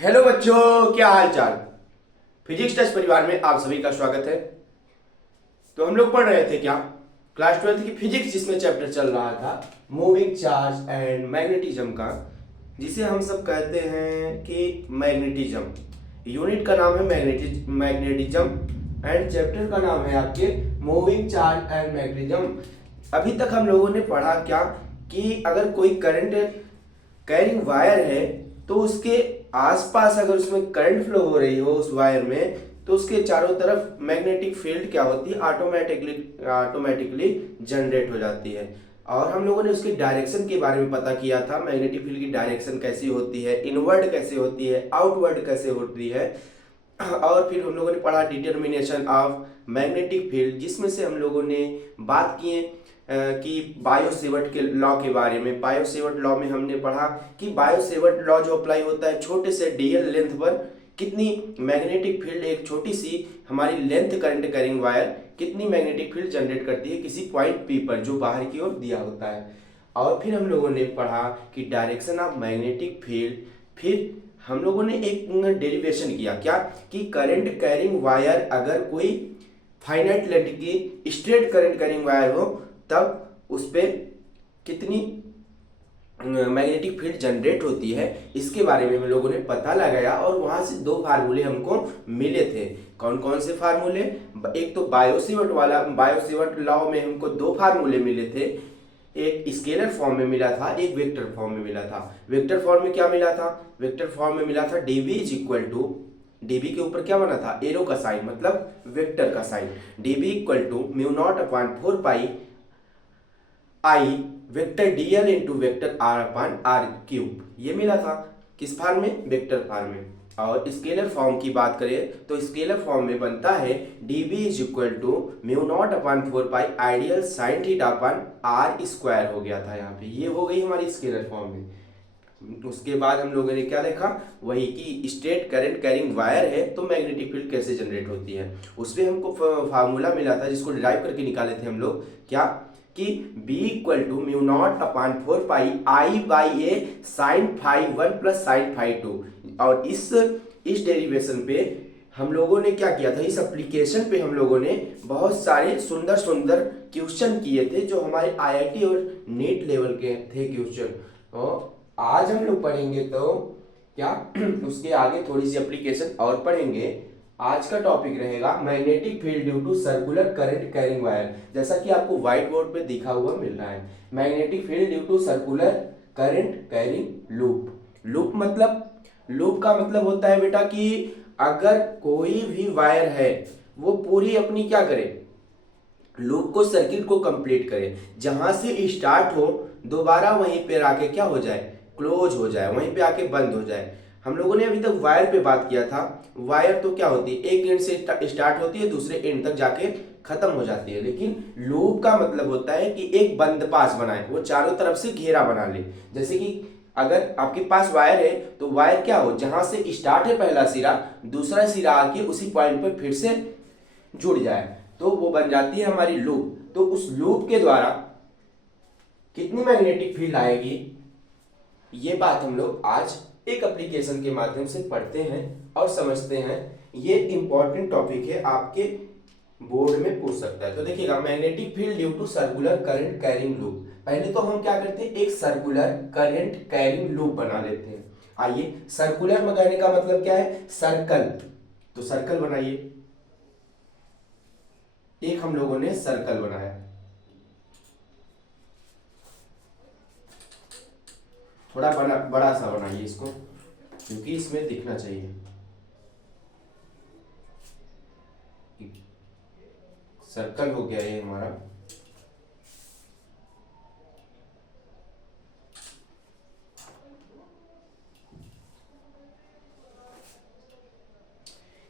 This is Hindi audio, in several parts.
हेलो बच्चों, क्या हाल चाल। फिजिक्स टेस्ट परिवार में आप सभी का स्वागत है। तो हम लोग पढ़ रहे थे क्या, क्लास 12 की फिजिक्स, जिसमें चैप्टर चल रहा था मूविंग चार्ज एंड मैग्नेटिज्म का, जिसे हम सब कहते हैं कि मैग्नेटिज्म। यूनिट का नाम है मैग्नेटिज्म एंड चैप्टर का नाम है आपके मूविंग चार्ज एंड मैग्नेटिज्म। अभी तक हम लोगों ने पढ़ा क्या कि अगर कोई करंट कैरिंग वायर है तो उसके आसपास अगर उसमें करंट फ्लो हो रही हो उस वायर में, तो उसके चारों तरफ मैग्नेटिक फील्ड क्या होती है, ऑटोमेटिकली जनरेट हो जाती है। और हम लोगों ने उसके डायरेक्शन के बारे में पता किया था, मैग्नेटिक फील्ड की डायरेक्शन कैसी होती है, इनवर्ड कैसे होती है, आउटवर्ड कैसे होती है। और फिर हम लोगों ने पढ़ा डिटर्मिनेशन ऑफ मैग्नेटिक फील्ड, जिसमें से हम लोगों ने बात किए कि बायो-सेवर्ट के लॉ के बारे में। बायो-सेवर्ट लॉ में हमने पढ़ा कि बायो-सेवर्ट लॉ जो अप्लाई होता है छोटे से डीएल लेंथ पर, कितनी मैग्नेटिक फील्ड, एक छोटी सी हमारी लेंथ करंट कैरिंग वायर कितनी मैग्नेटिक फील्ड जनरेट करती है किसी पॉइंट पी पर जो बाहर की ओर दिया होता है। और फिर हम लोगों ने पढ़ा कि डायरेक्शन ऑफ मैग्नेटिक फील्ड। फिर हम लोगों ने एक डेरिवेशन किया क्या कि करंट कैरिंग वायर, अगर कोई फाइनाइट लेंथ की स्ट्रेट करंट कैरिंग वायर हो तब उस पर कितनी मैग्नेटिक फील्ड जनरेट होती है, इसके बारे में हम लोगों ने पता लगाया। और वहां से दो फार्मूले हमको मिले थे। कौन कौन से फार्मूले? एक तो बायो-सेवर्ट लॉ में हमको दो फार्मूले मिले थे। एक स्केलर फॉर्म में मिला था, एक वेक्टर फॉर्म में मिला था। वेक्टर फॉर्म में क्या मिला था? वेक्टर फॉर्म में मिला था dv is equal to, dB के ऊपर क्या बना था, एरो का साइन, मतलब वेक्टर का sine. dv equal to mu naught upon 4 pi i vector dl into vector r upon r cube, ये मिला था। किस फॉर्म में? वेक्टर फॉर्म में। और स्केलर फॉर्म की बात करें तो स्केलर फॉर्म में बनता है dv is equal to mu naught upon 4 pi ideal sine theta upon r square हो गया था यहाँ पे, ये हो गई हमारी स्केलर फॉर्म में। उसके बाद हम लोगों ने क्या देखा, वही कि स्ट्रेट करंट कैरिंग वायर है तो मैग्नेटिक फील्ड कैसे जनरेट होती है। उसमें हमको फार्मूला मिला था जिसको डिराइव करके निकाले थे हम लोग, क्या कि b equal to mu naught upon 4 pi I by a sine phi 1 plus sine phi 2। और इस डेरिवेशन पे हम लोगों ने क्या किया था, इस एप्लीकेशन पे हम लोगों ने बहुत सारे सुंदर सुंदर क्वेश्चन किए थे जो हमारे आईआईटी और नीट लेवल के थे क्वेश्चन। तो आज हम लोग पढ़ेंगे तो क्या उसके आगे थोड़ी सी एप्लीकेशन और पढ़ेंगे। आज का टॉपिक रहेगा magnetic field due to circular current carrying wire. जैसा कि आपको व्हाइट बोर्ड पे दिखा हुआ मिल रहा है, magnetic field due to circular current carrying loop. Loop का मतलब होता है बेटा कि अगर कोई भी वायर है वो पूरी अपनी क्या करे, लूप को, सर्किट को कंप्लीट करे, जहां से स्टार्ट हो दोबारा वहीं पे आके क्या हो जाए, क्लोज हो जाए, वहीं पे आके बंद हो जाए। हम लोगों ने अभी तक वायर पे बात किया था। वायर तो क्या होती है, एक एंड से स्टार्ट होती है, दूसरे एंड तक जाके खत्म हो जाती है। लेकिन लूप का मतलब होता है कि एक बंद पास बनाए, वो चारों तरफ से घेरा बना ले। जैसे कि अगर आपके पास वायर है तो वायर क्या हो, जहां से स्टार्ट है पहला सिरा, दूसरा सिरा आके उसी पॉइंट पर फिर से जुड़ जाए, तो वो बन जाती है हमारी लूप। तो उस लूप के द्वारा कितनी मैग्नेटिक फील्ड आएगी, ये बात हम लोग आज एक एप्लीकेशन के माध्यम से पढ़ते हैं और समझते हैं। ये इंपॉर्टेंट टॉपिक है, आपके बोर्ड में पूछ सकता है। तो देखिएगा, magnetic field due to circular current carrying loop. पहले तो हम क्या करते हैं, एक सर्कुलर करंट कैरिंग लूप बना लेते हैं। आइए, सर्कुलर में कहने का मतलब क्या है, सर्कल। तो सर्कल बनाइए, एक हम लोगों ने सर्कल बनाया। थोड़ा बड़ा सा बनाइए इसको, क्योंकि इसमें दिखना चाहिए। सर्कल हो गया ये हमारा।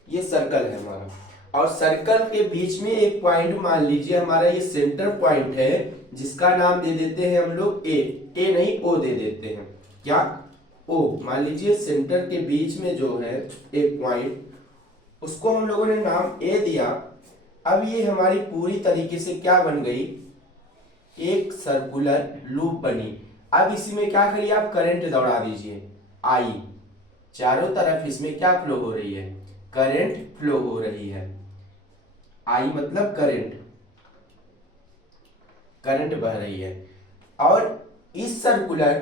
ये सर्कल है हमारा, और सर्कल के बीच में एक पॉइंट मान लीजिए हमारा ये सेंटर पॉइंट है, जिसका नाम दे देते हैं हम लोग ए नहीं ओ दे देते हैं, क्या, ओ। मान लीजिए सेंटर के बीच में जो है एक पॉइंट, उसको हम लोगों ने नाम ए दिया। अब ये हमारी पूरी तरीके से क्या बन गई, एक सर्कुलर लूप बनी। अब इसी में क्या करिए, आप करंट दौड़ा दीजिए आई। चारों तरफ इसमें क्या फ्लो हो रही है, करंट फ्लो हो रही है। आई मतलब करंट, करंट बह रही है। और इस सर्कुलर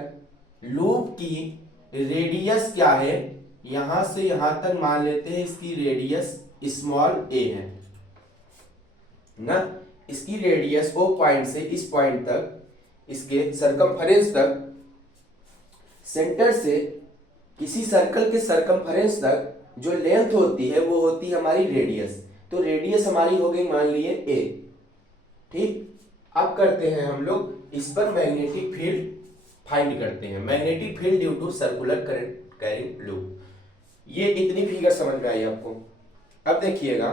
लूप की रेडियस क्या है, यहां से यहां तक मान लेते हैं इसकी रेडियस स्मॉल ए है ना। इसकी रेडियस ओ पॉइंट से इस पॉइंट तक, इसके सरकमफेरेंस तक, सेंटर से किसी सर्कल के सरकमफेरेंस तक जो लेंथ होती है वो होती है हमारी रेडियस। तो रेडियस हमारी हो गई मान लिए ए। ठीक, अब करते हैं हम लोग इस पर मैग्नेटिक फील्ड फाइंड करते हैं। Magnetic field due to circular current carrying loop. ये इतनी फिगर समझ में आई आपको। अब देखिएगा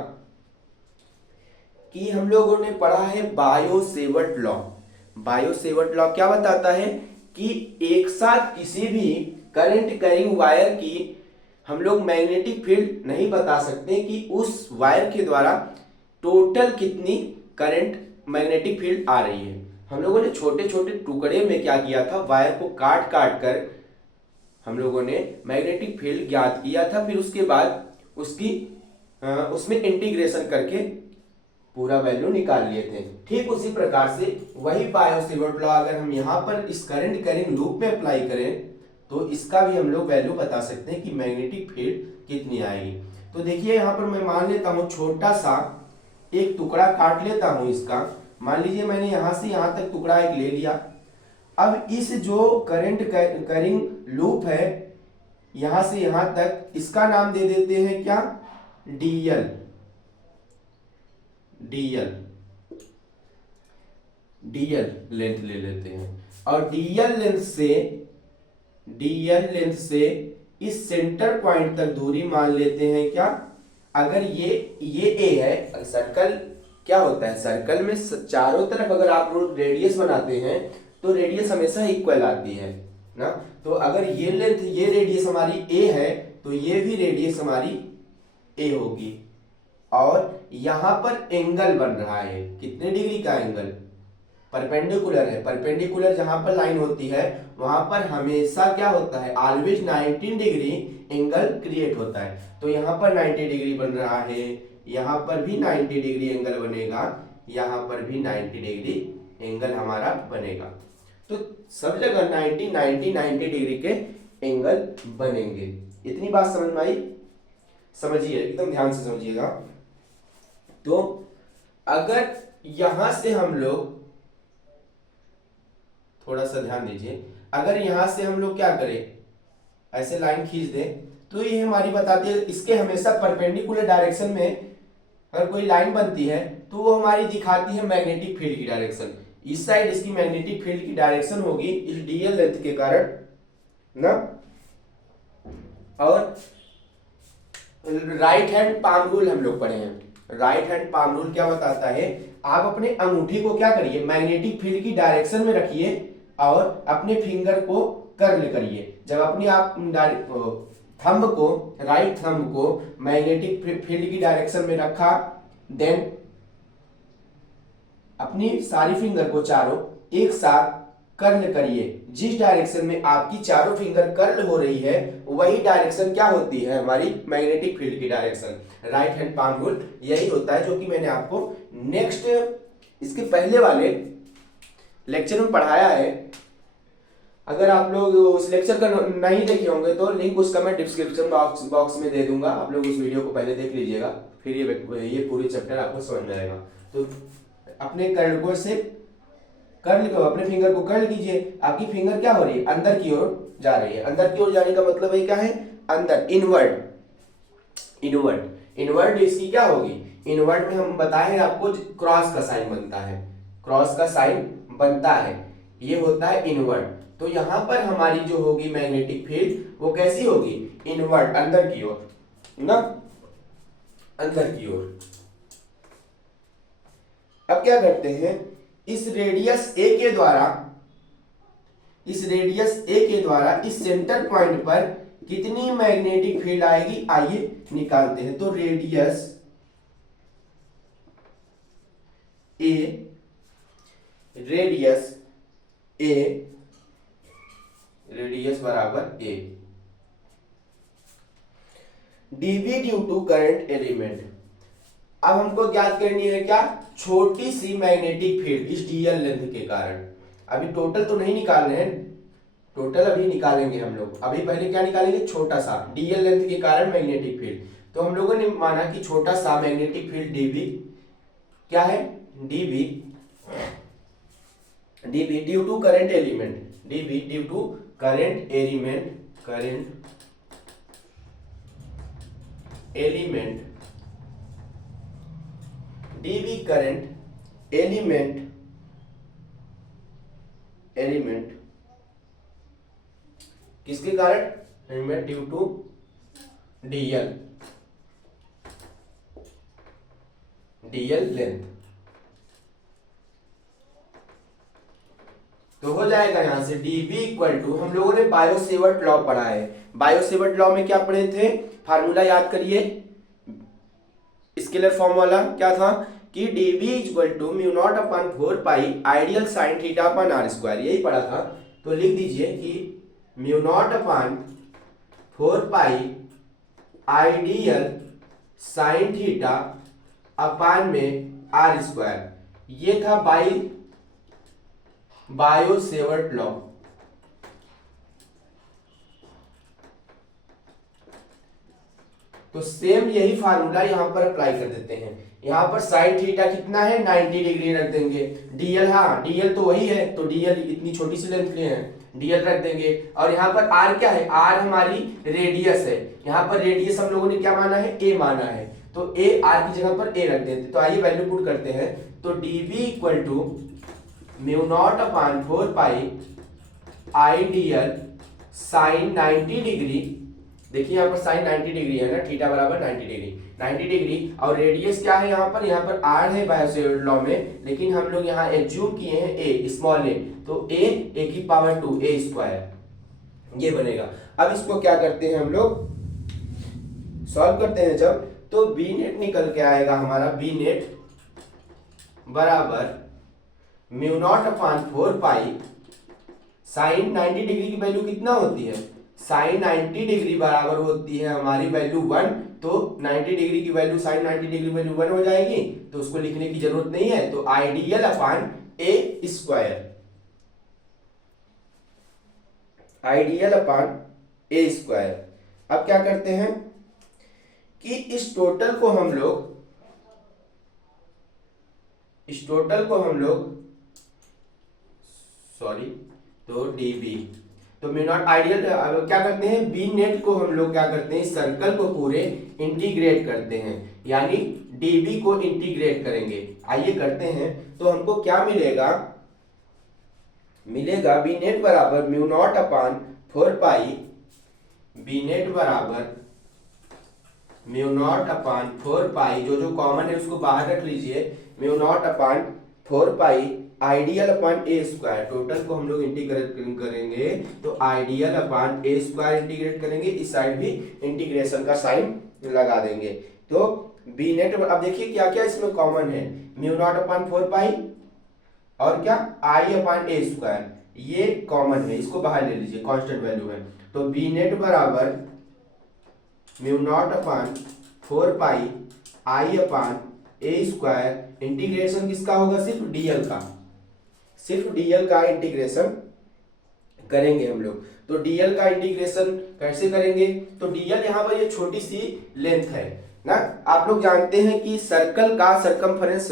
कि हम लोगों ने पढ़ा है bio Savart law. Bio Savart law क्या बताता है कि एक साथ किसी भी करंट कैरिंग वायर की हम लोग मैग्नेटिक फील्ड नहीं बता सकते कि उस वायर के द्वारा टोटल कितनी करंट मैग्नेटिक फील्ड आ रही है। हम लोगों ने छोटे छोटे टुकड़े में क्या किया था, वायर को काट काट कर हम लोगों ने मैग्नेटिक फील्ड ज्ञात किया था। फिर उसके बाद उसकी उसमें इंटीग्रेशन करके पूरा वैल्यू निकाल लिए थे। ठीक उसी प्रकार से वही बायो सेवर्ट लॉ अगर हम यहाँ पर इस करंट कैरिंग लूप में अप्लाई करें तो इसका भी हम लोग वैल्यू बता सकते हैं कि मैग्नेटिक फील्ड कितनी आएगी। तो देखिए यहाँ पर मैं मान लेता हूँ छोटा सा एक टुकड़ा काट लेता हूँ इसका। मान लीजिए मैंने यहाँ से यहाँ तक टुकड़ा एक ले लिया। अब इस जो करंट कैरिंग लूप है यहाँ से यहाँ तक, इसका नाम दे देते हैं क्या, डीएल। डीएल डीएल लेंथ ले लेते हैं। और डीएल लेंथ से इस सेंटर पॉइंट तक दूरी मान लेते हैं क्या, अगर ये ए है। सर्कल क्या होता है, सर्कल में चारों तरफ अगर आप रेडियस बनाते हैं तो रेडियस हमेशा इक्वल आती है ना। तो अगर ये लेंथ, ये रेडियस हमारी ए है तो ये भी रेडियस हमारी ए होगी। और यहां पर एंगल बन रहा है, कितने डिग्री का एंगल, परपेंडिकुलर है। परपेंडिकुलर जहां पर लाइन होती है वहां पर हमेशा क्या होता है, ऑलवेज 19 डिग्री एंगल क्रिएट होता है। तो यहां पर 90 डिग्री बन रहा है, यहां पर भी 90 डिग्री एंगल बनेगा, यहां पर भी 90 डिग्री एंगल हमारा बनेगा। तो सब जगह 90 90 90 डिग्री के एंगल बनेंगे। इतनी बात समझ में आई? समझिए, एकदम ध्यान से समझिएगा। तो अगर यहां से हम लोग, थोड़ा सा ध्यान दीजिए, अगर यहां से हम लोग क्या करें, ऐसे लाइन खींच दें तो ये हमारी बताती है इसके हमेशा परपेंडिकुलर डायरेक्शन में अगर कोई लाइन बनती है तो वो हमारी दिखाती है मैग्नेटिक फील्ड की डायरेक्शन। इस साइड इसकी मैग्नेटिक फील्ड की डायरेक्शन होगी इस डीएल लेंथ के कारण ना। और राइट हैंड पाम रूल हम लोग पढ़े हैं। राइट हैंड पाम रूल क्या बताता है, आप अपने अंगूठी को क्या करिए, मैग्नेटिक फील्ड की डायरेक्शन में रखिए और अपने फिंगर को कर्ल करिए। जब अपने आप थंब को, राइट थंब को मैग्नेटिक फील्ड की डायरेक्शन में रखा, देन अपनी सारी फिंगर को चारों एक साथ कर्ल करिए। जिस डायरेक्शन में आपकी चारों फिंगर कर्ल हो रही है वही डायरेक्शन क्या होती है, हमारी मैग्नेटिक फील्ड की direction. Right hand palm rule यही होता है, जो कि मैंने आपको नेक्स्ट इसके पहले वाले लेक्चर में पढ़ाया है। अगर आप लोग उस लेक्चर का नहीं देखे होंगे तो लिंक उसका मैं डिस्क्रिप्शन बॉक्स में दे दूंगा, आप लोग उस वीडियो को पहले देख लीजिएगा, फिर ये पूरी चैप्टर आपको समझ में आएगा। तो अपने कर्ल को से कर्ल को, अपने फिंगर को कर्ल कीजिए। आपकी फिंगर क्या हो रही है, अंदर की ओर जा रही है। अंदर की ओर जाने का मतलब है क्या है, अंदर, इनवर्ड। इनवर्ड इनवर्ड इसकी क्या होगी, इनवर्ड में हम बताए हैं आपको क्रॉस का साइन बनता है, क्रॉस का साइन बनता है, ये होता है इनवर्ड। तो यहां पर हमारी जो होगी मैग्नेटिक फील्ड वो कैसी होगी, इनवर्ड, अंदर की ओर ना, अंदर की ओर। अब क्या करते हैं, इस रेडियस ए के द्वारा, इस रेडियस ए के द्वारा इस सेंटर पॉइंट पर कितनी मैग्नेटिक फील्ड आएगी, आइए निकालते हैं। तो radius a, radius a, radius बराबर a, DV due to current element. अब हमको ज्ञात करनी है क्या, छोटी सी मैग्नेटिक फील्ड इस डीएल लेंथ के कारण। अभी टोटल तो नहीं निकाल रहे हैं, टोटल अभी निकालेंगे हम लोग। अभी पहले क्या निकालेंगे, छोटा सा डीएल लेंथ के कारण मैग्नेटिक फील्ड। तो हम लोगों ने माना कि छोटा सा मैग्नेटिक फील्ड डीवी क्या है, dv due to current element, dv due to current element dv current element किसके कारण, element due to dl length. तो हो जाएगा यहां से डीवी इक्वल टू, हम लोगों ने बायो-सेवर्ट लॉ पढ़ा है। बायो-सेवर्ट लॉ में क्या पढ़े थे, फार्मूला याद करिए, स्केलर फॉर्म वाला क्या था कि dv equal to mu naught upon 4 pi ideal sine theta upon r square, यही पढ़ा था। तो लिख दीजिए कि mu naught upon 4 pi ideal sine theta upon में आर स्क्वायर, ये था बायो-सेवर्ट लॉ। तो सेम यही फार्मूला यहां पर अप्लाई कर देते हैं। यहां पर साइन थीटा कितना है, 90 डिग्री रख देंगे। डीएल, हाँ डीएल तो वही है, तो डीएल इतनी छोटी सी लेंथ लिए हैं, डीएल रख देंगे। और यहाँ पर आर क्या है, आर हमारी रेडियस है। यहाँ पर रेडियस हम लोगों ने क्या माना है, ए माना है, तो ए आर की जगह पर ए रख देते। तो आइए वैल्यू पुट करते हैं। तो dv equal to mu naught upon 4 pi ideal sine 90 degree, देखिए यहाँ पर साइन 90 डिग्री है ना, थीटा बराबर 90 डिग्री और रेडियस क्या है यहाँ पर आर है बायो-सेवर्ट लॉ में, लेकिन हम लोग यहाँ एज्यूम किए हैं ए, स्मॉल ए, तो ए की पावर 2 ए स्क्वायर, ये बनेगा। अब इसको क्या करते हैं हम लोग, सॉल्व करते हैं जब, तो बी नेट निकल के आएगा हमारा, बी नेट बराबर mu naught upon 4 pi sine 90 degree की वैल्यू कितना होती है, साइन 90 डिग्री बराबर होती है हमारी वैल्यू 1, तो 90 डिग्री की वैल्यू साइन 90 डिग्री वैल्यू 1 हो जाएगी, तो उसको लिखने की जरूरत नहीं है। तो आइडियल अपॉन ए स्क्वायर, आइडियल अपॉन ए स्क्वायर। अब क्या करते हैं कि इस टोटल को हम लोग तो डीबी, तो म्यू नॉट आइडियल क्या करते हैं, बी नेट को हम लोग क्या करते हैं, सर्कल को पूरे इंटीग्रेट करते हैं, यानी डीबी को इंटीग्रेट करेंगे। आइए करते हैं। तो हमको क्या मिलेगा, बी नेट बराबर म्यू नॉट अपॉन 4 पाई, बी नेट बराबर म्यू नॉट अपॉन 4 पाई, जो कॉमन है उसको बाहर रख लीजिए, mu naught upon 4 pi ideal upon ए स्क्वायर। टोटल को हम लोग इंटीग्रेट करेंगे, तो आइडियल अपॉन ए स्क्वायर इंटीग्रेट करेंगे, इस साइड भी इंटीग्रेशन का साइन लगा देंगे। तो बी नेट, अब देखिए क्या क्या इसमें कॉमन है, म्यू नॉट अपॉन 4 पाई और क्या आई अपॉन ए स्क्वायर, ये कॉमन है, इसको बाहर ले लीजिए, कांस्टेंट वैल्यू है। तो बी नेट बराबर म्यू नॉट अपॉन 4 पाई आई अपॉन ए स्क्वायर, इंटीग्रेशन किसका होगा, सिर्फ डीएल का इंटीग्रेशन करेंगे हम लोग। तो डीएल का इंटीग्रेशन कैसे करेंगे, तो डीएल यहाँ पर ये छोटी सी लेंथ है ना, आप लोग जानते हैं कि सर्कल का सरकमफेरेंस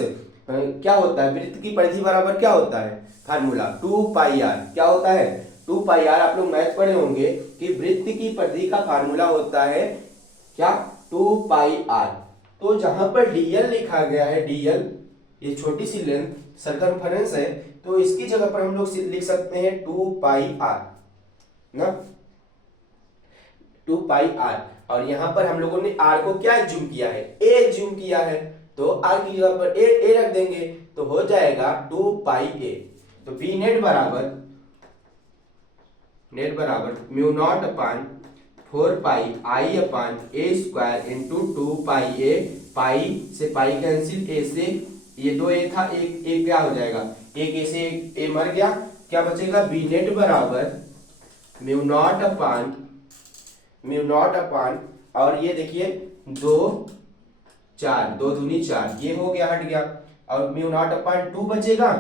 क्या होता है, वृत्त की परिधि बराबर क्या होता है, फार्मूला 2 पाई आर, क्या होता है 2 पाई आर। आप लोग मैथ पढ़े होंगे कि वृत्त की परिधि का फार्मूला होता है क्या, 2 पाई आर। तो जहां पर डीएल लिखा गया है, डीएल ये छोटी सी लेंथ सरकमफेरेंस है, तो इसकी जगह पर हम लोग लिख सकते हैं 2 पाई आर ना, 2 पाई आर। और यहां पर हम लोगों ने आर को क्या एज्यूम किया है, ए एज्यूम किया है, तो आर की जगह पर ए रख देंगे, तो हो जाएगा 2 पाई ए। तो बी नेट बराबर म्यू नॉट अपॉन 4 पाई आई अपॉन ए स्क्वायर इंटू 2 पाई ए, पाई से पाई कैंसिल, ए से ये 2 ए था, एक क्या हो जाएगा, एक ए से ए मर गया, क्या बचेगा, बी नेट बराबर म्यू नॉट अपॉन और ये देखिए 2 4, 2 दूनी 4, ये हो गया, हट गया। और म्यू नॉट अपॉन 2 बचेगा,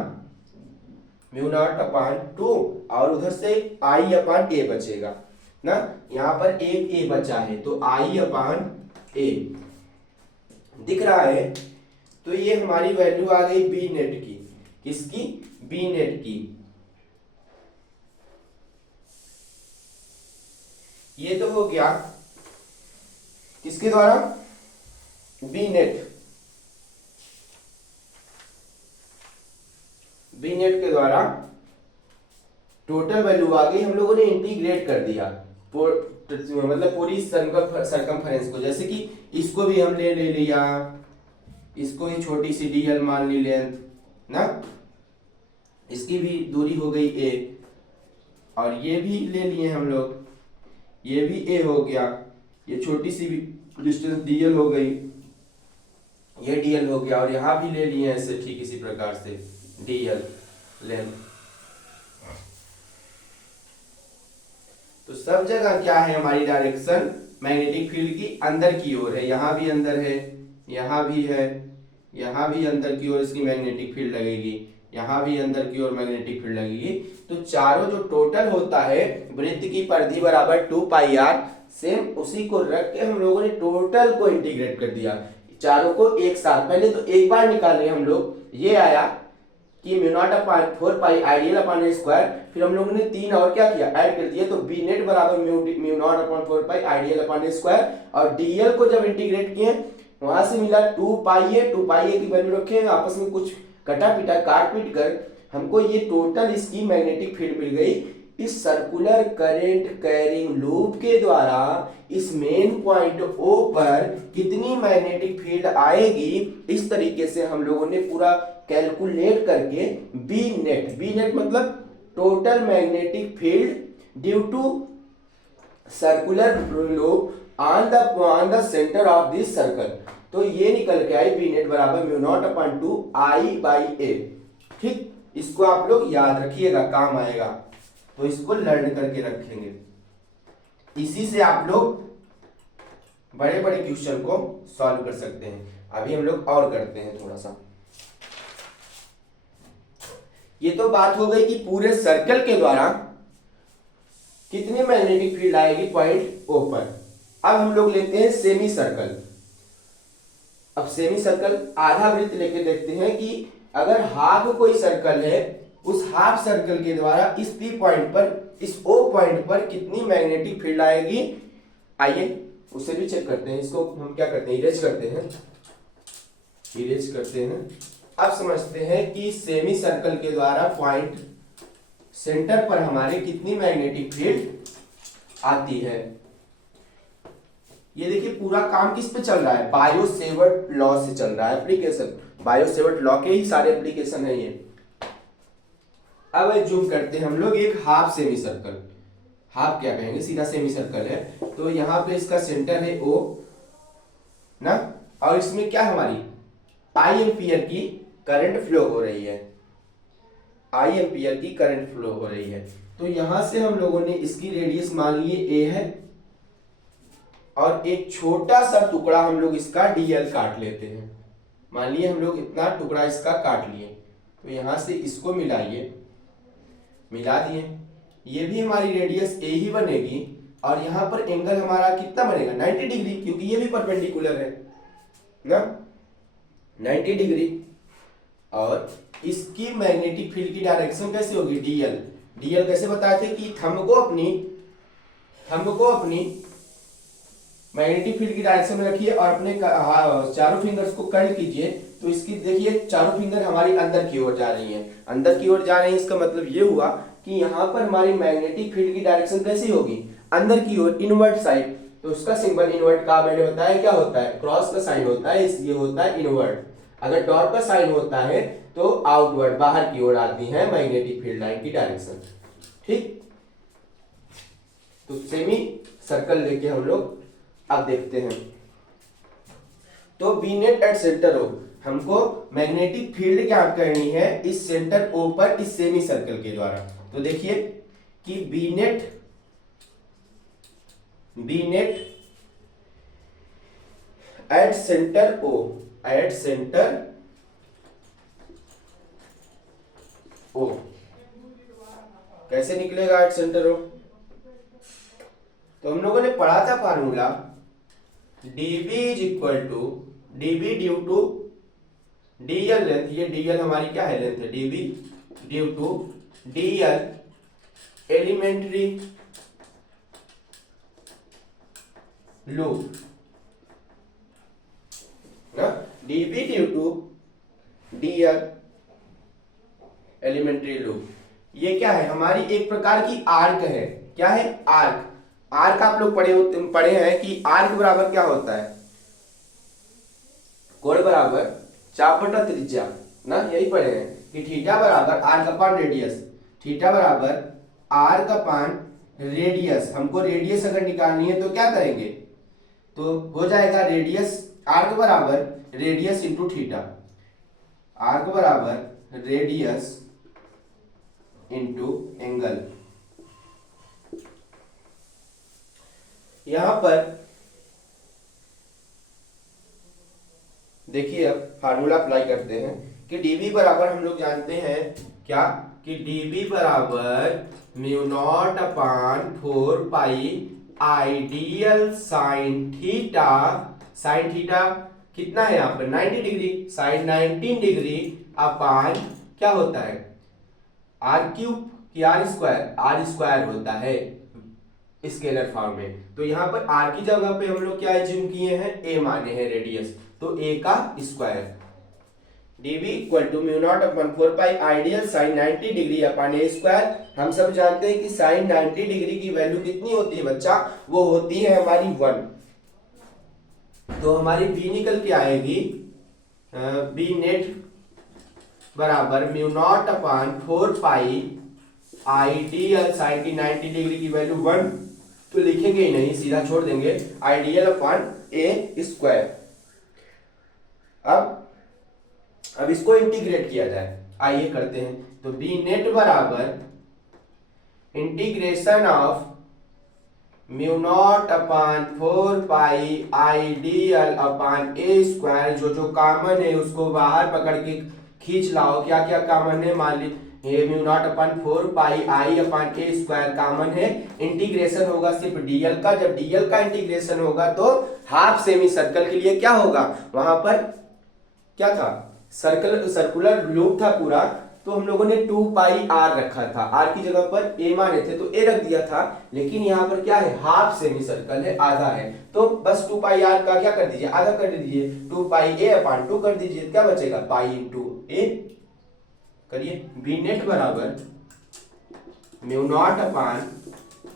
म्यू नॉट अपॉन 2, और उधर से आई अपॉन ए बचेगा ना। यहाँ पर एक ए बचा है तो आई अपॉन ए दिख रहा है। तो ये हमारी वैल्यू आ गई बी नेट की। किसकी? बी नेट की। ये तो हो गया किसके द्वारा? B net. बी नेट के द्वारा टोटल वैल्यू आ गई। हम लोगों ने इंटीग्रेट कर दिया मतलब पूरी सरकमफेरेंस को। जैसे कि इसको भी हम ले लिया, इसको ही छोटी सी डीएल मान ली लेंथ ना, इसकी भी दूरी हो गई ए, और ये भी ले लिए हम लोग, ये भी ए हो गया, ये छोटी सी भी डिस्टेंस डीएल हो गई, ये डीएल हो गया, और यहां भी ले लिए ऐसे ठीक इसी प्रकार से डीएल लेंथ। तो सब जगह क्या है हमारी डायरेक्शन मैग्नेटिक फील्ड की अंदर की ओर है। यहां भी अंदर है, यहां भी है, यहां भी अंदर की ओर इसकी मैग्नेटिक फील्ड लगेगी, यहां भी अंदर की ओर मैग्नेटिक फील्ड लगेगी। तो चारों जो टोटल होता है वृत्त की परिधि बराबर 2 पाई आर, सेम उसी को रख के हम लोगों ने टोटल को इंटीग्रेट कर दिया, चारों को एक साथ। पहले तो एक बार निकाले हम लोग, ये आया कि mu naught upon 4 pi ideal upon ए स्क्वायर, फिर हम लोगों ने 3 और क्या किया, ऐड कर दिया। तो बी नेट बराबर mu naught upon 4 pi ideal upon ए स्क्वायर, और डीएल को जब इंटीग्रेट किए वहां से मिला 2 पाई ए, 2 पाई ए की वैल्यू रखे, आपस में कुछ कटा पिटा काट पीट कर हमको ये टोटल इसकी मैग्नेटिक फील्ड मिल गई। इस सर्कुलर करंट कैरिंग लूप के द्वारा इस मेन पॉइंट ओ पर कितनी मैग्नेटिक फील्ड आएगी, इस तरीके से हम लोगों ने पूरा कैलकुलेट करके बी नेट मतलब total magnetic field due to circular loop on the centre of this circle. तो ये निकल के आई बी नेट बराबर mu naught upon 2 I by a. ठीक, इसको आप लोग याद रखिएगा, काम आएगा, तो इसको लर्न करके रखेंगे। इसी से आप लोग बड़े बड़े क्वेश्चन को सॉल्व कर सकते हैं। अभी हम लोग और करते हैं थोड़ा सा। ये तो बात हो गई कि पूरे सर्कल के द्वारा कितनी मैग्नेटिक फील्ड आएगी पॉइंट ओ पर। अब हम लोग लेते हैं सेमी सर्कल। अब सेमी सर्कल आधा वृत्त लेके देखते हैं कि अगर हाफ कोई सर्कल है, उस हाफ सर्कल के द्वारा इस पी पॉइंट पर, इस ओ पॉइंट पर कितनी मैग्नेटिक फील्ड आएगी। आइए उसे भी चेक करते हैं। इसको हम क्या करते हैं, इरेज करते हैं। अब समझते हैं कि सेमी सर्कल के द्वारा पॉइंट सेंटर पर हमारे कितनी मैग्नेटिक फील्ड आती है। ये देखिए पूरा काम किस पे चल रहा है, बायो सेवर्ट लॉ से चल रहा है एप्लीकेशन। बायो सेवर्ट लॉ के ही सारे एप्लीकेशन है ये। अब जूम करते हैं हम लोग एक हाफ सेमी सर्कल, हाफ क्या कहेंगे, सीधा सेमी सर्कल है। तो यहाँ पे इसका सेंटर है ओ ना, और इसमें क्या हमारी आई एम्पियर की करंट फ्लो हो रही है, आई एम्पियर की करंट फ्लो हो रही है। तो यहां से हम लोगों ने इसकी रेडियस मान लिए ए है, और एक छोटा सा टुकड़ा हम लोग इसका डीएल काट लेते हैं। मान लिए हम लोग इतना टुकड़ा इसका काट लिए, तो यहां से इसको मिलाइए, मिला दिए, ये भी हमारी रेडियस ए ही बनेगी, और यहां पर एंगल हमारा कितना बनेगा 90 डिग्री, क्योंकि ये भी परपेंडिकुलर है ना 90 डिग्री। और इसकी मैग्नेटिक फील्ड की डायरेक्शन कैसे होगी, डीएल। डीएल कैसे बताए थे कि थंब को अपनी मैग्नेटिक फील्ड की डायरेक्शन में रखिए और अपने चारों फिंगर्स को कर्ल कीजिए। तो इसकी देखिए चारों फिंगर हमारी अंदर की ओर जा रही हैं, अंदर की ओर जा रही हैं। इसका मतलब ये हुआ कि यहाँ पर हमारी मैग्नेटिक फील्ड की डायरेक्शन कैसी होगी, अंदर की ओर, इनवर्ट साइड। तो उसका सिंबल इनवर्ट का मैंने बताया क्या होता है, क्रॉस का साइन होता है, इसलिए होता है इनवर्ट। अगर डॉट का साइन होता है तो आउटवर्ड, बाहर की ओर आती है मैग्नेटिक फील्ड लाइन की डायरेक्शन। ठीक, तो सेमी सर्कल लेके हम लोग अब देखते हैं। तो B net at centre O, हमको मैग्नेटिक फील्ड क्या करनी है इस सेंटर ओ पर, इस सेमी सर्कल के द्वारा। तो देखिए कि B net centre O, at centre O. कैसे निकलेगा एट सेंटर ओ? तो हम लोगों ने पढ़ा था formula dB is equal to dB due to dl length, ये dl हमारी क्या है लेंथ है, dB due to dl elementary loop ना, dB due to dl elementary loop. ये क्या है, हमारी एक प्रकार की आर्क है। क्या है? आर्क। आर्क आप लोग पढ़े हैं कि आर्क बराबर क्या होता है, कोण बराबर चाप बटा त्रिज्या ना, यही पढ़े हैं कि थीटा बराबर आर्क अपान रेडियस, थीटा बराबर आर्क अपान रेडियस। हमको रेडियस अगर निकालनी है तो क्या करेंगे, तो हो जाएगा रेडियस, आर्क बराबर रेडियस इंटू थीटा, आर्क बराबर रेडियस इंटू एंगल। यहां पर देखिए, अब फार्मूला अप्लाई करते हैं कि dV बराबर हम लोग जानते हैं क्या, कि dV बराबर mu naught upon 4 pi ideal sine theta. Sine theta कितना है यहाँ पर 90 डिग्री, साइन 19 डिग्री अपान क्या होता है आर क्यूब की आर स्क्वायर, आर स्क्वायर होता है स्केलर फॉर्म में। तो यहाँ पर आर की जगह पे हम लोग क्या एज्यूम किए हैं, ए माने हैं रेडियस, तो ए का square. dV equal to mu naught upon 4 pi ideal sine 90 degree upon a square. हम सब जानते हैं कि साइन 90 डिग्री की वैल्यू कितनी होती है बच्चा, वो होती है हमारी 1। तो हमारी बी निकल के आएगी, बी नेट बराबर mu naught upon 4 pi ideal sign की 90 डिग्री की वैल्यू 1 तो लिखेंगे ही नहीं, सीधा छोड़ देंगे, आइडियल अपन ए स्क्वायर। अब इसको इंटीग्रेट किया जाए, आइए करते हैं। तो बी नेट बराबर integration of mu naught upon 4 pi i dl upon a square, जो कॉमन है उसको बाहर पकड़ के खींच लाओ। क्या क्या कॉमन है, मान ली ये mu naught upon 4 pi I upon a square common है। इंटीग्रेशन होगा सिर्फ डीएल का, जब डीएल का इंटीग्रेशन होगा तो हाफ सेमी सर्कल के लिए क्या होगा, वहां पर क्या था, सर्कुलर लूप था पूरा, तो हम लोगों ने 2 पाई आर रखा था, आर की जगह पर ए माने थे तो ए रख दिया था। लेकिन यहाँ पर क्या है, हाफ सेमी सर्कल है, आधा है, तो बस 2 पाई आर का क्या कर दीजिए, आधा कर दीजिए, 2 पाई ए अपान 2 कर दीजिए, क्या बचेगा पाई इंटू ए। करिए, बी नेट बराबर mu naught upon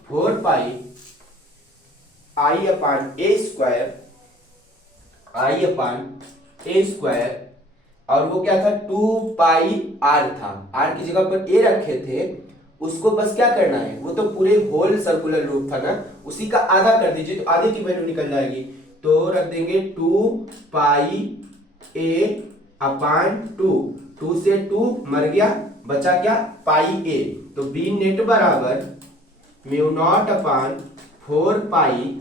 4 pi I upon a square, I upon a square, और वो क्या था 2 पाई आर था, आर की जगह पर ए रखे थे, उसको बस क्या करना है, वो तो पूरे होल सर्कुलर लूप था ना, उसी का आधा कर दीजिए तो आधे की वैल्यू निकल जाएगी। तो रख देंगे 2 पाई ए अपान 2 से 2 मर गया, बचा क्या पाई ए। तो बी नेट बराबर म्यू नॉट अपान 4 पाई,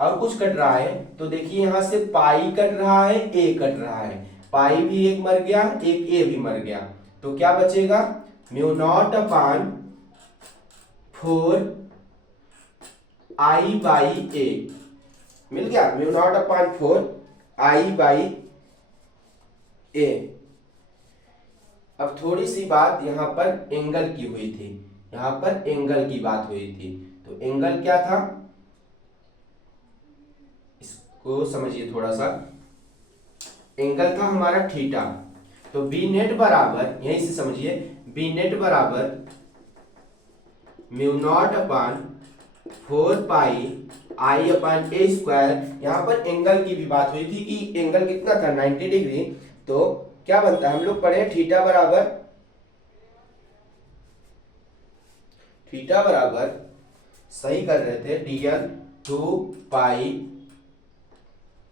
और कुछ कट रहा है तो देखिए यहां से पाई कट रहा है, ए कट रहा है, पाई भी एक मर गया, एक ए भी मर गया, तो क्या बचेगा mu naught upon 4 I by a, मिल गया mu naught upon 4 I by a. अब थोड़ी सी बात यहां पर एंगल की हुई थी, यहां पर एंगल की बात हुई थी, तो एंगल क्या था इसको समझिए थोड़ा सा। एंगल था हमारा थीटा, तो बी नेट बराबर, यहीं से समझिए, बी नेट बराबर mu naught upon 4 pi I upon a square. यहां पर एंगल की भी बात हुई थी कि एंगल कितना था 90 डिग्री, तो क्या बनता है, हम लोग पढ़े थीटा बराबर सही कर रहे थे डीएल 2 पाई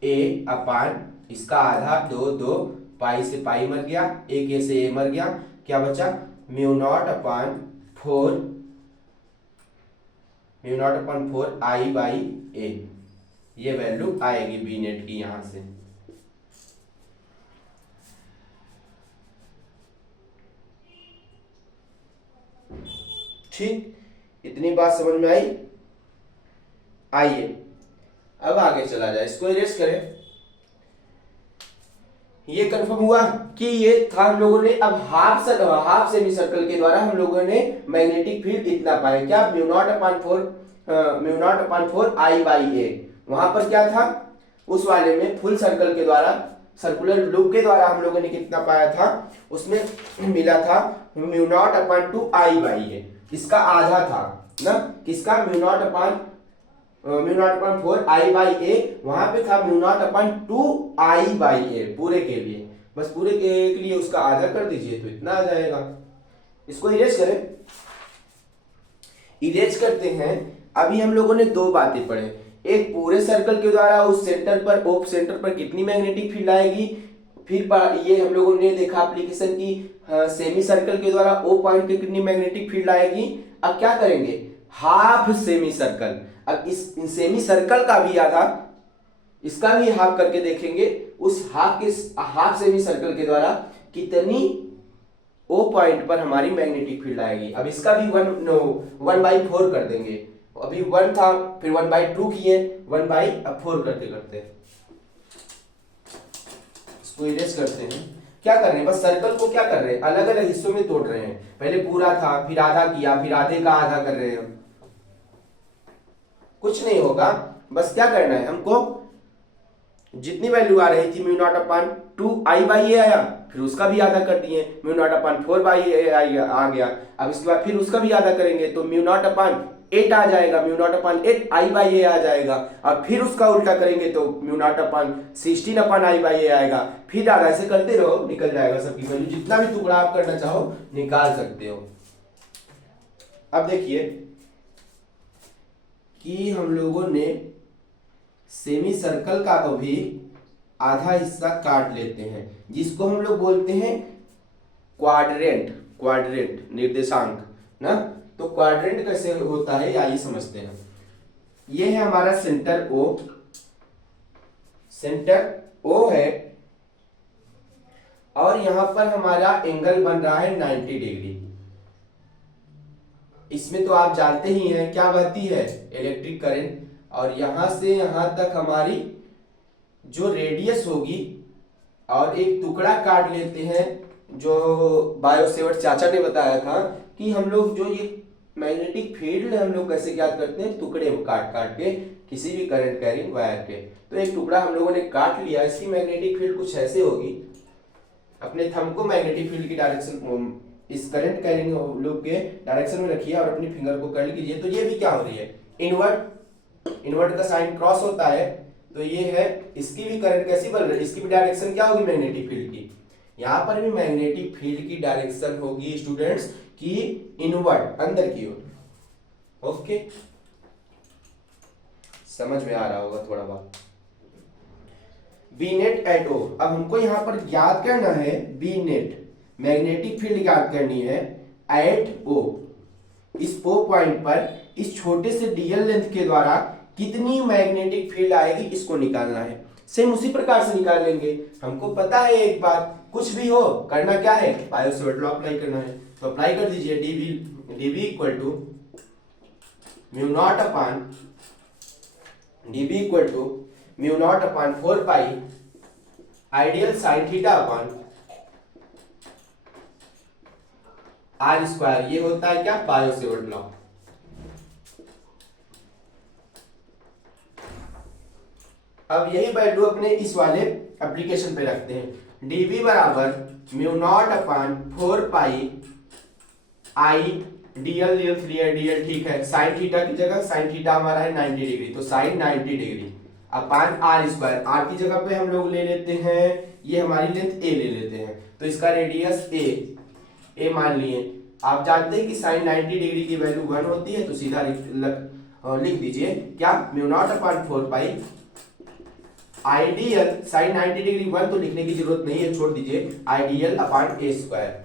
ए अपान इसका आधा 2 पाई से पाई मर गया, एक ए से ए मर गया, क्या बचा mu naught upon 4 I by a, ये वैल्यू आएगी बी नेट की यहां से। ठीक, इतनी बात समझ में आई। आइए अब आगे चला जाए, इसको इरेज करें। ये कंफर्म हुआ कि ये था हम लोगों ने। अब हाफ सेमी सर्कल के द्वारा हम लोगों ने मैग्नेटिक फील्ड इतना पाया, क्या, mu naught upon 4 I by a. वहां पर क्या था, उस वाले में फुल सर्कल के द्वारा, सर्कुलर लूप के द्वारा हम लोगों ने कितना पाया था, उसमें मिला था mu naught upon 2 I by a. इसका आधा था ना, किसका, mu naught upon 4 I by a. वहां पे था mu naught upon 2 I by a पूरे के लिए। बस पूरे के लिए उसका आधा कर दीजिए तो इतना आ जाएगा। इसको इरेज करें। इरेज करते हैं। अभी हम लोगों ने दो बातें पढ़े, एक पूरे सर्कल के द्वारा उस सेंटर पर, ओप सेंटर पर कितनी मैग्नेटिक फील्ड आएगी। फिर ये हम लोगों ने देखा एप्लीकेशन की सेमी सर्कल के द्वारा ओ पॉइंट की कितनी मैग्नेटिक फील्ड आएगी। अब क्या करेंगे, हाफ सेमी सर्कल। अब इस सेमी सर्कल का भी आधा, इसका भी हाफ करके देखेंगे, उस हाफ सेमी सर्कल के द्वारा कितनी ओ पॉइंट पर हमारी मैग्नेटिक फील्ड आएगी। अब इसका भी 1/4 कर देंगे। अभी 1 था, फिर 1/2 किए, 1/4 करते करते इसको इरेज करते हैं। क्या कर रहे हैं, बस सर्कल को क्या कर रहे हैं, अलग अलग हिस्सों में तोड़ रहे हैं। पहले पूरा था, फिर आधा किया, फिर आधे का आधा कर रहे हैं। कुछ नहीं होगा, बस क्या करना है हमको, जितनी वैल्यू आ रही थी mu naught upon 2 I by a आया, फिर उसका भी आधा कर दिए, mu naught upon 4 by a आ गया। अब इसके बाद फिर उसका भी आधा करेंगे तो म्यू नॉट अपॉन 8 आ जाएगा, mu naught upon 8 I by a आ जाएगा। अब फिर उसका उल्टा करेंगे तो mu naught upon 16 upon I by a आएगा। फिर आधा, ऐसे करते रहो, निकल जाएगा सबकी वैल्यू। जितना भी टुकड़ा आप करना चाहो निकाल सकते हो। अब देखिए कि हम लोगों ने सेमी सर्कल का तो भी आधा हिस्सा काट लेते हैं, जिसको हम लोग बोलते हैं क्वाड्रेंट निर्देशांक ना। तो क्वाड्रेंट कैसे होता है आइए समझते हैं। ये है हमारा सेंटर ओ है, और यहां पर हमारा एंगल बन रहा है 90 डिग्री। इसमें तो आप जानते ही हैं क्या बहती है, इलेक्ट्रिक करंट। और यहां से यहां तक हमारी जो रेडियस होगी, और एक टुकड़ा काट लेते हैं, जो बायोसेवर्ट चाचा ने बताया था कि हम लोग जो ये मैग्नेटिक फील्ड हम लोग कैसे ज्ञात करते हैं, टुकड़े काट काट के किसी भी करंट कैरिंग वायर के। तो एक टुकड़ा हम लोगों ने काट लिया, इसकी मैग्नेटिक फील्ड कुछ ऐसे होगी। अपने थंब को मैग्नेटिक फील्ड की डायरेक्शन, इस करंट कैरिंग लूप के डायरेक्शन में रखिए और अपनी फिंगर को कर्ल कीजिए। तो ये भी क्या हो रही है, इनवर्ट का साइन क्रॉस होता है, तो ये है, इसकी भी करंट कैसी बन रही है, इसकी भी डायरेक्शन क्या होगी, मैग्नेटिक फील्ड की। यहां पर भी मैग्नेटिक फील्ड की डायरेक्शन होगी स्टूडेंट्स की इनवर्ट, अंदर की ओर। ओके, समझ में आ रहा होगा थोड़ा बहुत। बी नेट एट ओ, अब हमको यहां पर याद करना है, बी नेट मैग्नेटिक फील्ड याद करनी है एट ओ। इस ओ पॉइंट पर इस छोटे से डीएल लेंथ के द्वारा कितनी मैग्नेटिक फील्ड आएगी, इसको निकालना है। सेम उसी प्रकार से निकाल लेंगे। हमको पता है एक बात, कुछ भी हो करना क्या है, बायोसेवर्ट लॉ अप्लाई करना है। तो अप्लाई कर दीजिए, dv equal to mu naught upon 4 pi ideal sine theta upon r square. ये होता है क्या, बायोसेवर्ट लॉ। अब यही वैल्यू अपने इस वाले एप्लीकेशन पे रखते हैं। dv बराबर म्यू नॉट अपॉन 4 पाई आई डीएल ठीक है, साइन थीटा की जगह, साइन थीटा हमारा है 90 डिग्री, तो sine 90 degree upon r square. R की जगह पे हम लोग ले लेते हैं, ये हमारी लेंथ ए ले लेते हैं, तो इसका रेडियस ए मान लिए। आप जानते हैं कि साइन 90 डिग्री की वैल्यू 1 होती है, तो सीधा लिख दीजिए क्या, mu naught upon 4 pi ideal sine 90 degree 1 तो लिखने की जरूरत नहीं है, छोड़ दीजिए, आइडियल अपॉन ए स्क्वायर।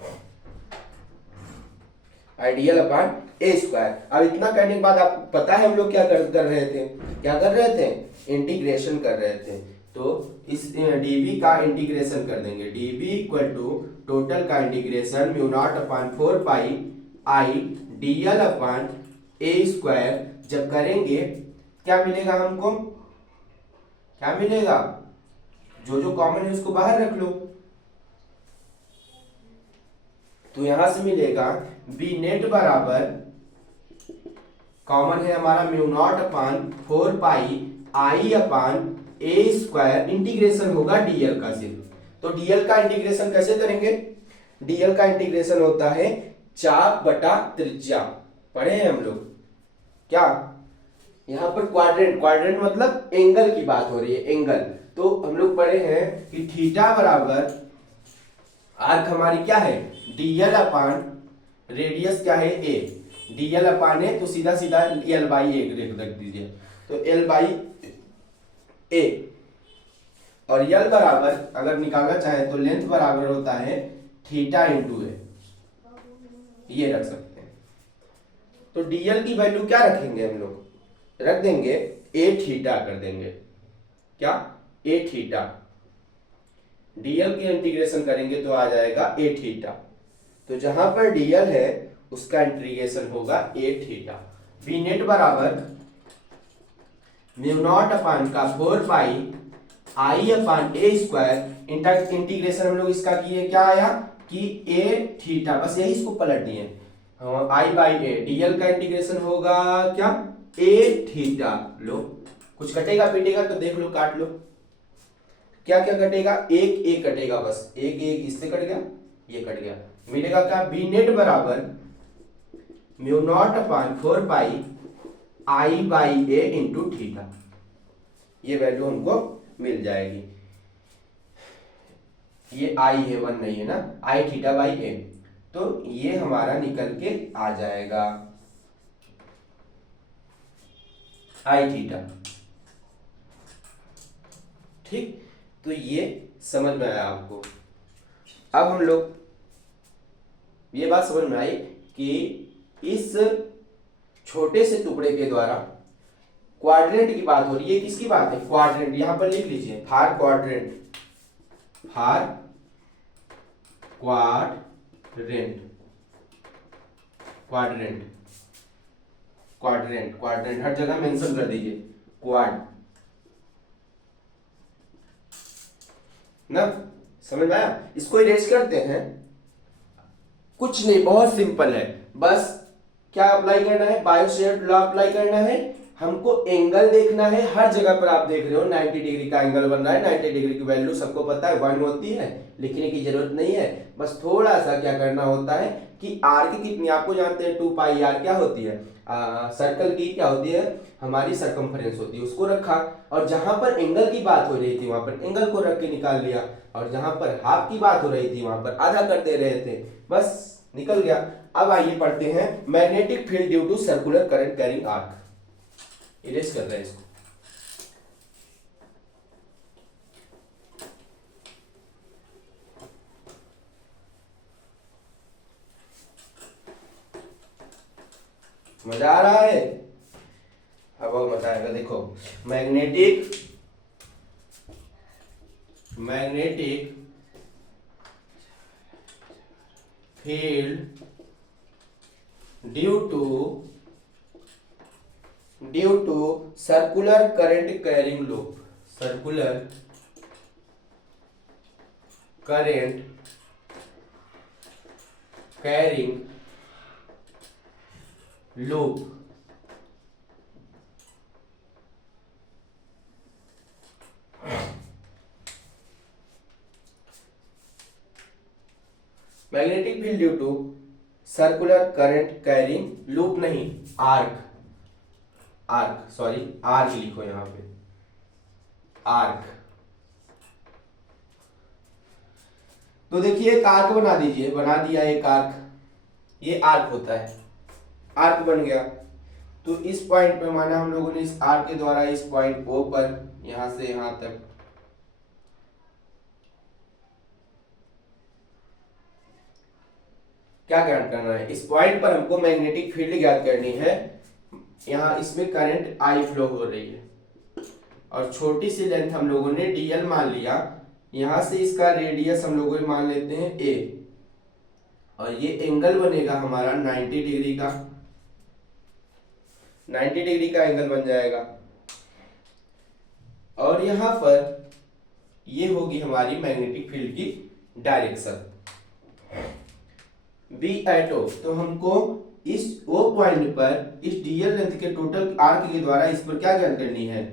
आइडियल अपॉन ए स्क्वायर। अब इतना करने के बाद आपको पता है हम लोग क्या कर रहे थे, क्या कर रहे थे, इंटीग्रेशन कर रहे थे। तो इस dv का इंटीग्रेशन कर देंगे, dv इक्वल टू टोटल का integration mu naught upon 4 pi आई dl अपॉन ए स्क्वायर। जब करेंगे क्या मिलेगा हमको, क्या मिलेगा, जो जो कॉमन है उसको बाहर रख लो, तो यहां से मिलेगा बी नेट बराबर, कॉमन है हमारा mu naught upon 4 pi I upon a square, integration होगा डीएल का सिर्फ। तो डीएल का इंटीग्रेशन कैसे करेंगे, डीएल का इंटीग्रेशन होता है चाप बटा त्रिज्या, पढ़े हैं हम लोग क्या, यहां पर क्वाड्रेंट, क्वाड्रेंट मतलब एंगल की बात हो रही है, एंगल। तो हम लोग पढ़े हैं कि थीटा बराबर आर्क हमारी क्या है डीएल अपान रेडियस क्या है ए, डीएल अपान ए तो सीधा सीधा एल बाई ए रख दीजिए, तो एल बाई ए, और एल बराबर अगर निकालना चाहे तो लेंथ बराबर होता है थीटा इंटू ए, ये रख सकते हैं। तो डीएल की वैल्यू क्या रखेंगे हम लोग, रख देंगे ए थीटा कर देंगे, क्या ए थीटा, डीएल की इंटीग्रेशन करेंगे तो आ जाएगा ए थीटा, तो जहां पर डीएल है उसका इंटीग्रेशन होगा ए थीटा। बी नेट बराबर म्यू नॉट अपान का 4 pi I upon a square, integration हम लोग इसका किए, क्या आया कि ए थीटा, बस यही इसको पलट दिए, आई बाई ए, डीएल का इंटीग्रेशन होगा क्या ए थीटा। लो कुछ कटेगा पीटेगा तो देख लो, काट लो, क्या क्या कटेगा, एक एक कटेगा, बस एक एक इससे कट गया, ये कट गया, मिलेगा क्या बी नेट बराबर mu naught upon 4 pi I by A into theta, ये वैल्यू हमको मिल जाएगी। ये आई है, वन नहीं है ना, आई थीटा बाई ए, तो ये हमारा निकल के आ जाएगा आई थीटा, ठीक। तो ये समझ में आया आपको। अब हम लोग ये बात समझ में आई कि इस छोटे से टुकड़े के द्वारा क्वाड्रेंट की बात हो रही है, किसकी बात है, क्वाड्रेंट, यहां पर लिख लीजिए फार क्वाड्रेंट, फार क्वाड्रेंट, क्वाड्रेंट, क्वाड्रेंट, क्वाड्रेंट हर जगह मेंशन कर दीजिए, क्वाड ना, समझ में आया। इसको इरेज करते हैं, कुछ नहीं, बहुत सिंपल है, बस क्या अप्लाई करना है, बायो-सेवर्ट लॉ अप्लाई करना है, हमको एंगल देखना है, हर जगह पर आप देख रहे हो 90 डिग्री का एंगल बन रहा है, 90 डिग्री की वैल्यू सबको पता है 1 होती है, लिखने की जरूरत नहीं है, बस थोड़ा सा क्या करना होता है कि आर की कितनी, आपको जानते हैं 2 पाई आर क्या होती है, सर्कल की क्या होती है हमारी सरकमफ्रेंस होती है, उसको रखा, और जहां पर एंगल की बात हो रही थी वहां पर एंगल को रख के निकाल लिया, और जहां पर हाफ की बात हो रही थी वहां पर आधा कर दे रहे थे, बस निकल गया। अब आइए पढ़ते हैं magnetic field due to circular current carrying arc, erase कर रहे हैं इसको। मजा आ रहा है, अब और मजा आएगा, देखो magnetic field due to circular current carrying loop, circular current carrying loop, magnetic field due to circular current carrying loop, नहीं आर्क, आर्क सॉरी आर्क लिखो यहां पे, आर्क। तो देखिए एक आर्क बना दीजिए, बना दिया एक आर्क, ये आर्क होता है, आर्क बन गया, तो इस पॉइंट पे माना हम लोगों ने इस आर्क के द्वारा इस पॉइंट ओ पर यहां से यहां तक क्या ज्ञात करना है, इस पॉइंट पर हमको मैग्नेटिक फील्ड ज्ञात करनी है। यहाँ इसमें करंट आई फ्लो हो रही है और छोटी सी लेंथ हम लोगों ने डीएल मान लिया। यहां से इसका रेडियस हम लोगों ने मान लेते हैं ए, और ये एंगल बनेगा हमारा 90 डिग्री का, 90 डिग्री का एंगल बन जाएगा। और यहां पर ये होगी हमारी मैग्नेटिक फील्ड की डायरेक्शन बी एट ओ। तो हमको इस ओ पॉइंट पर इस डीएल लेंथ के टोटल आर्क के द्वारा इस पर क्या ज्ञात करनी है,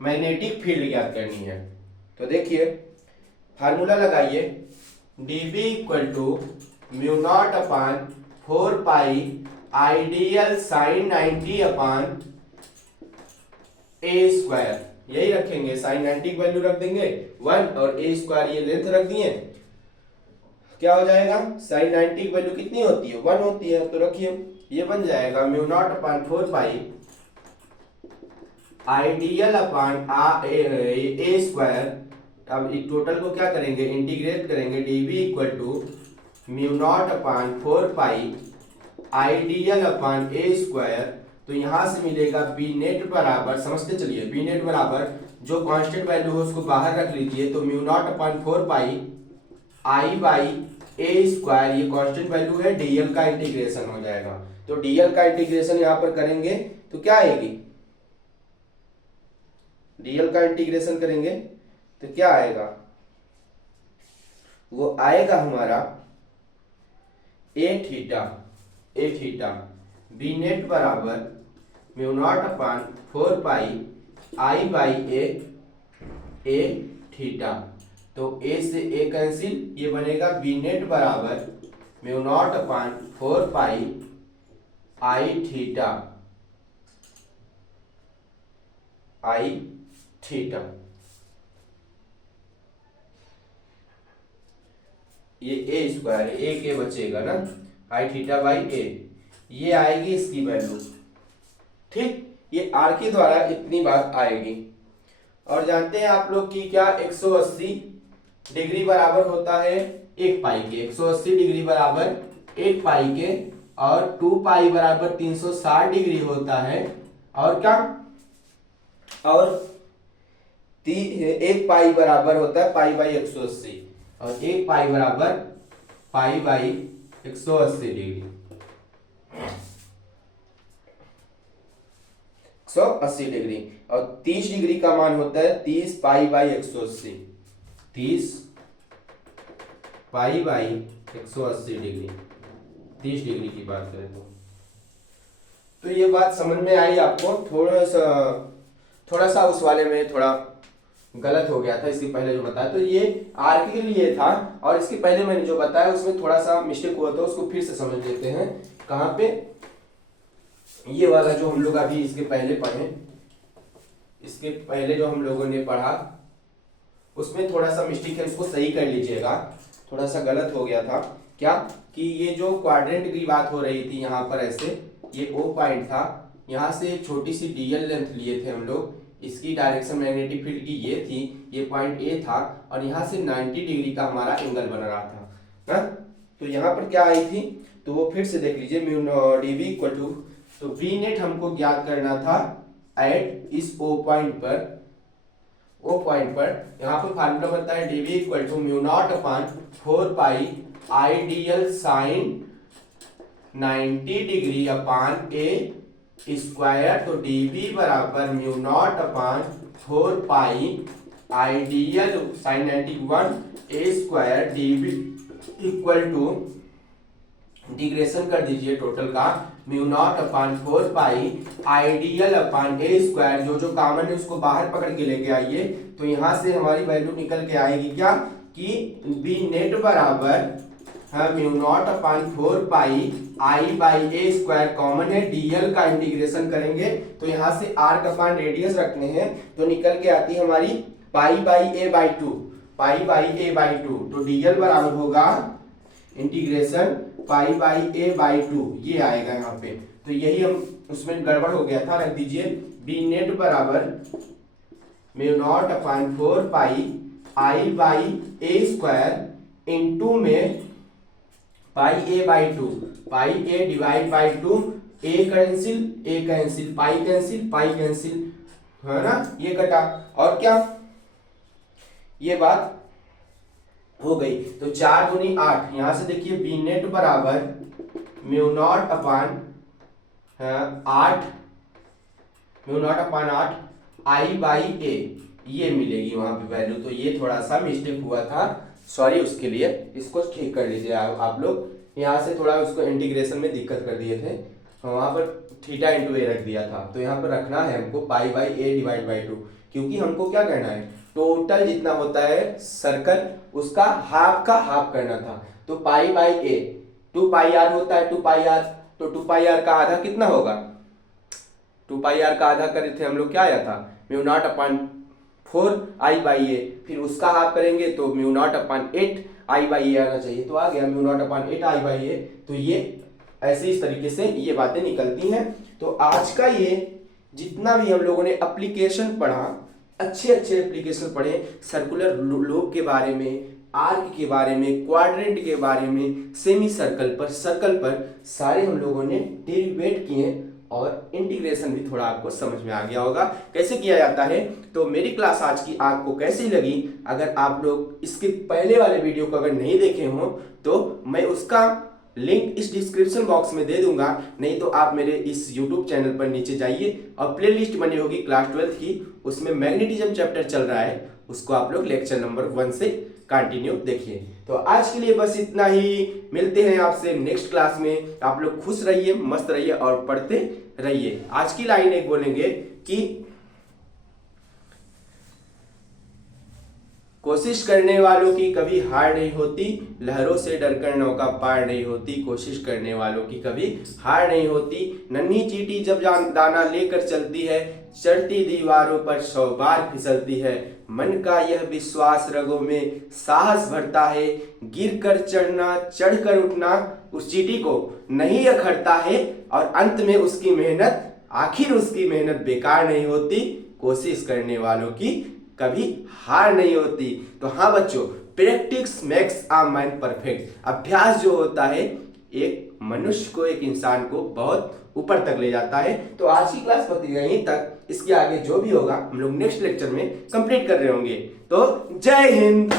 मैग्नेटिक फील्ड ज्ञात करनी है। तो देखिए फार्मूला लगाइए, dB equal to mu naught upon 4 pi ideal sine 90 upon a square, यही रखेंगे, साइन 90 की वैल्यू रख देंगे 1 और ए स्क्वायर ये लेंथ रख दिए। क्या हो जाएगा, साइन 90 की वैल्यू कितनी होती है, 1 होती है, तो रखिए ये बन जाएगा mu naught upon 4 pi i dl upon a square. अब इस टोटल को क्या करेंगे, इंटीग्रेट करेंगे, dB equal to mu naught upon 4 pi i dl upon a square. तो यहां से मिलेगा बी नेट बराबर, समझते चलिए, बी नेट बराबर जो कांस्टेंट वैल्यू हो उसको बाहर रख लीजिए, तो mu naught upon 4 pi I by a square, ये कांस्टेंट वैल्यू है, डीएल का इंटीग्रेशन हो जाएगा। तो डीएल का इंटीग्रेशन यहां पर करेंगे तो क्या आएगी, डीएल का इंटीग्रेशन करेंगे तो क्या आएगा, वो आएगा हमारा ए थीटा बी नेट बराबर mu naught upon 4 pi I by A theta. तो ए से ए कैंसिल, ये बनेगा बी नेट बराबर म्यू नॉट अपान 4 पाई आई थीटा ये ए स्क्वायर, ए के बचेगा ना, आई थीटा बाई ए, ये आएगी इसकी वैल्यू, ठीक। ये आर के द्वारा इतनी बात आएगी। और जानते हैं आप लोग कि क्या 180 डिग्री बराबर होता है 1 पाई के, 180 डिग्री बराबर 1 पाई के, और 2 पाई बराबर 360 डिग्री होता है, और क्या, और 1 पाई बराबर होता है पाई बाई 180, और 1 पाई बराबर पाई बाई 180 डिग्री, 180 डिग्री। और 30 डिग्री का मान होता है 30 pi by 180, 30 pi by 180 degree, 30 degree की बात करें तो ये बात समझ में आई आपको। थोड़ा सा उस वाले में थोड़ा गलत हो गया था, इसके पहले जो बताया, तो ये आर के लिए था, और इसके पहले मैंने जो बताया उसमें थोड़ा सा मिस्टेक हुआ था, उसको फिर से समझ लेते हैं। कहाँ पे, ये वाला जो हम लोग अभी इसके पहले पढ़े, इसके पहले जो हम लोगों ने पढ़ा उसमें थोड़ा सा मिस्टेक है, उसको सही कर लीजिएगा, थोड़ा सा गलत हो गया था। क्या कि ये जो क्वाड्रेंट की बात हो रही थी यहाँ पर, ऐसे ये ओ पॉइंट था, यहाँ से छोटी सी डीएल लेंथ लिए थे हम लोग, इसकी डायरेक्शन मैग्नेटिक फील्ड की ये थी, ये पॉइंट ए था, और यहाँ से 90 डिग्री का हमारा एंगल बन रहा था ना। तो यहाँ पर क्या आई थी, तो वो फिर से देख लीजिए, dB इक्वल टू, तो बी नेट हमको ज्ञात करना था एट इस ओ पॉइंट पर, यहाँ पर फार्मूला बनता है dB equal to mu naught upon 4 pi ideal sine 90 degree upon a square. तो dB बराबर mu naught upon 4 pi ideal sine 91 a square, dB equal to, integration कर दीजिए टोटल का, mu naught upon 4 pi i dl upon a square, जो कॉमन है उसको बाहर पकड़ के लेके आइए, तो यहां से हमारी वैल्यू निकल के आएगी क्या, कि बी नेट बराबर mu naught upon 4 pi I by a square, common है, डीएल का इंटीग्रेशन करेंगे तो यहां से आर्क अपान रेडियस रखने हैं, तो निकल के आती है हमारी पाई बाई ए बाई 2, तो डीएल बराबर होगा integration pi by A by 2, ये आएगा यहाँ पे। तो यही हम, उसमें गड़बड़ हो गया था, रख दीजिए बी नेट बराबर mu naught upon 4 pi I by a square into में pi a by two, pi a divide by two, a cancel, pi cancel, है ना, ये कटा। और क्या, ये बात हो गई। तो 4 दूनी 8, यहां से देखिए बी नेट बराबर mu naught upon 8 I by a, ये मिलेगी वहां पे वैल्यू। तो ये थोड़ा सा मिस्टेक हुआ था, सॉरी उसके लिए, इसको ठीक कर लीजिए आप लोग। यहाँ से थोड़ा उसको इंटीग्रेशन में दिक्कत कर दिए थे, वहां पर थीटा इंटू ए रख दिया था, तो यहाँ पर रखना है हमको pi by A divide by to, क्योंकि हमको क्या करना है, टोटल जितना होता है सर्कल उसका हाफ का हाफ करना था। तो pi by A 2 pi are होता है, 2 पाई आर, तो 2 पाई आर का आधा कितना होगा, 2 पाई आर का आधा करे थे हम लोग, क्या आया था, mu naught upon 4 I by a, फिर उसका हाफ करेंगे तो mu naught upon 8 I by a आना चाहिए, तो आ गया mu naught upon 8 I by a. तो ये ऐसे इस तरीके से ये बातें निकलती हैं। तो आज का ये जितना भी हम लोगों ने एप्लीकेशन पढ़ा, अच्छे एप्लीकेशन पढ़े, सर्कुलर लोब के बारे में, आर्क के बारे में, क्वाड्रेंट के बारे में, सेमी सर्कल पर सारे हम लोगों ने डेरिवेट किए और इंटीग्रेशन भी थोड़ा आपको समझ में आ गया होगा कैसे किया जाता है। तो मेरी क्लास आज की आपको कैसी लगी, अगर आप लोग इसके पहले वाले वीडियो को अगर नहीं देखे हो तो मैं उसका लिंक इस डिस्क्रिप्शन बॉक्स में दे दूंगा, नहीं तो आप मेरे इस YouTube चैनल पर नीचे जाइए और प्लेलिस्ट बनी होगी क्लास 12 की, उसमें मैग्नेटिज्म चैप्टर चल रहा है, उसको आप लोग लेक्चर नंबर 1 से कंटिन्यू देखिए। तो आज के लिए बस इतना ही, मिलते हैं आपसे नेक्स्ट क्लास में। आप लोग खुश रहिए, मस्त रहिए और पढ़ते रहिए। आज की लाइन एक बोलेंगे कि कोशिश करने वालों की कभी हार नहीं होती, लहरों से डरकर नौका पार नहीं होती। कोशिश करने वालों की कभी हार नहीं होती। नन्ही चींटी जब दाना लेकर चलती है, चढ़ती दीवारों पर 100 बार फिसलती है। मन का यह विश्वास रगों में साहस भरता है, गिर कर चढ़ना चढ़कर उठना उस चींटी को नहीं अखरता है, और अंत में उसकी मेहनत, आखिर उसकी मेहनत बेकार नहीं होती। कोशिश करने वालों की कभी हार नहीं होती। तो हाँ बच्चों, practice makes a man perfect. अभ्यास जो होता है एक मनुष्य को, एक इंसान को बहुत ऊपर तक ले जाता है। तो आज की क्लास होती है यहीं तक, इसके आगे जो भी होगा हम लोग नेक्स्ट लेक्चर में कंप्लीट कर रहे होंगे। तो जय हिंद।